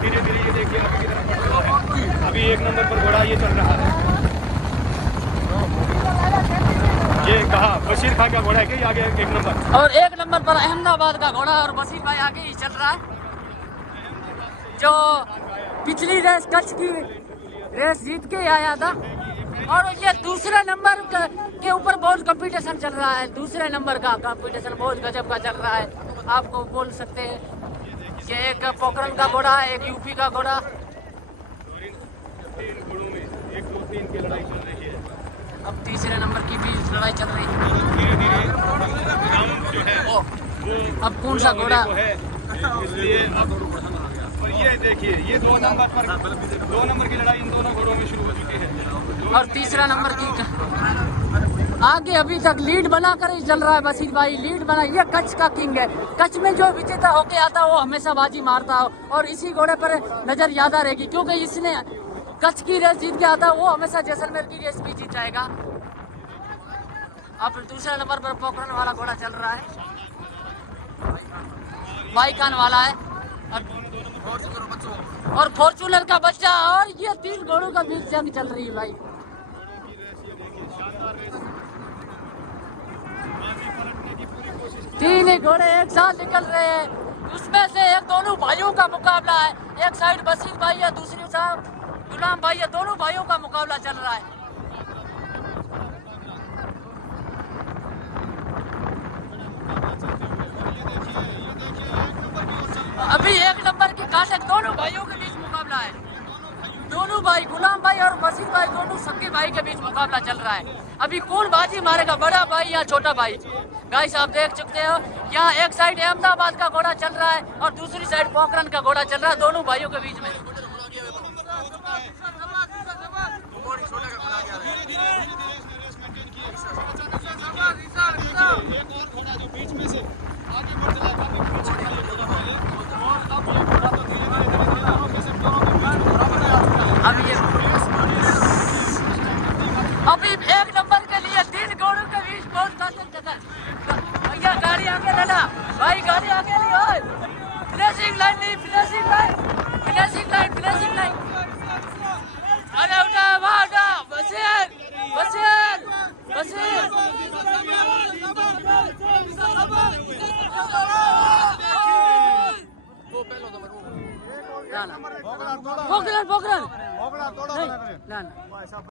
धीरे देखिए, अभी 1 नंबर पर घोड़ा ये चल रहा है। ये कहा बशीर खान का घोड़ा है कि आगे 1 नंबर और 1 नंबर पर अहमदाबाद का घोड़ा और बशीर भाई आगे ही चल रहा है, जो पिछली रेस कच्छ की रेस जीत के आया था। और ये दूसरे नंबर के ऊपर बहुत कंपटीशन चल रहा है। दूसरे नंबर का कंपटीशन बहुत गजब का चल रहा है। आपको बोल सकते हैं कि एक पोखरण का घोड़ा है, एक यूपी का घोड़ा। 3 घोड़ों में 1, 2, 3 की लड़ाई चल रही है। अब तीसरे नंबर की भी लड़ाई चल रही है। धीरे जो है वो अब कौन सा घोड़ा है, इसलिए और ये देखिए, ये 2 नंबर की लड़ाई इन दोनों घोड़ों में शुरू हो चुकी है। और तीसरा नंबर की आगे अभी तक लीड बनाकर ही चल रहा है। बशीर भाई लीड बना, ये कच्छ का किंग है। कच्छ में जो विजेता होके आता है वो हमेशा बाजी मारता है और इसी घोड़े पर नजर ज्यादा रहेगी, क्योंकि इसने कच्छ की रेस जीत के आता है, वो हमेशा जैसलमेर की रेस भी जीत जाएगा। अब दूसरे नंबर पर पोखरण वाला घोड़ा चल रहा है, बाईकान वाला है और फॉर्चूनर का बच्चा। और ये 3 घोड़ों का बीच जंग चल रही है भाई। तीन ही घोड़े एक साथ निकल रहे हैं, उसमें से एक दोनों भाइयों का मुकाबला है। एक साइड बशीर भाई है, दूसरी साइड गुलाम भाई है। दोनों भाइयों का मुकाबला चल रहा है। अभी 1 नंबर की कांटे दोनों भाइयों के बीच मुकाबला है। दोनों भाई गुलाम भाई और बशीर भाई दोनों सबके भाई के बीच मुकाबला चल रहा है। अभी कौन बाजी मारेगा, बड़ा भाई या छोटा भाई। गाइस आप देख सकते हो, यहाँ एक साइड अहमदाबाद का घोड़ा चल रहा है और दूसरी साइड पोखरण का घोड़ा चल रहा है, दोनों भाइयों के बीच में। बीच में से आगे बढ़ चला, काफी पीछे और अब ये घोड़ा तो धीरे धीरे रेसिंग लाइन अरे उठा वाह बशीर बशीर बशीर ना ना पोखरण पोखरण नहीं ना ना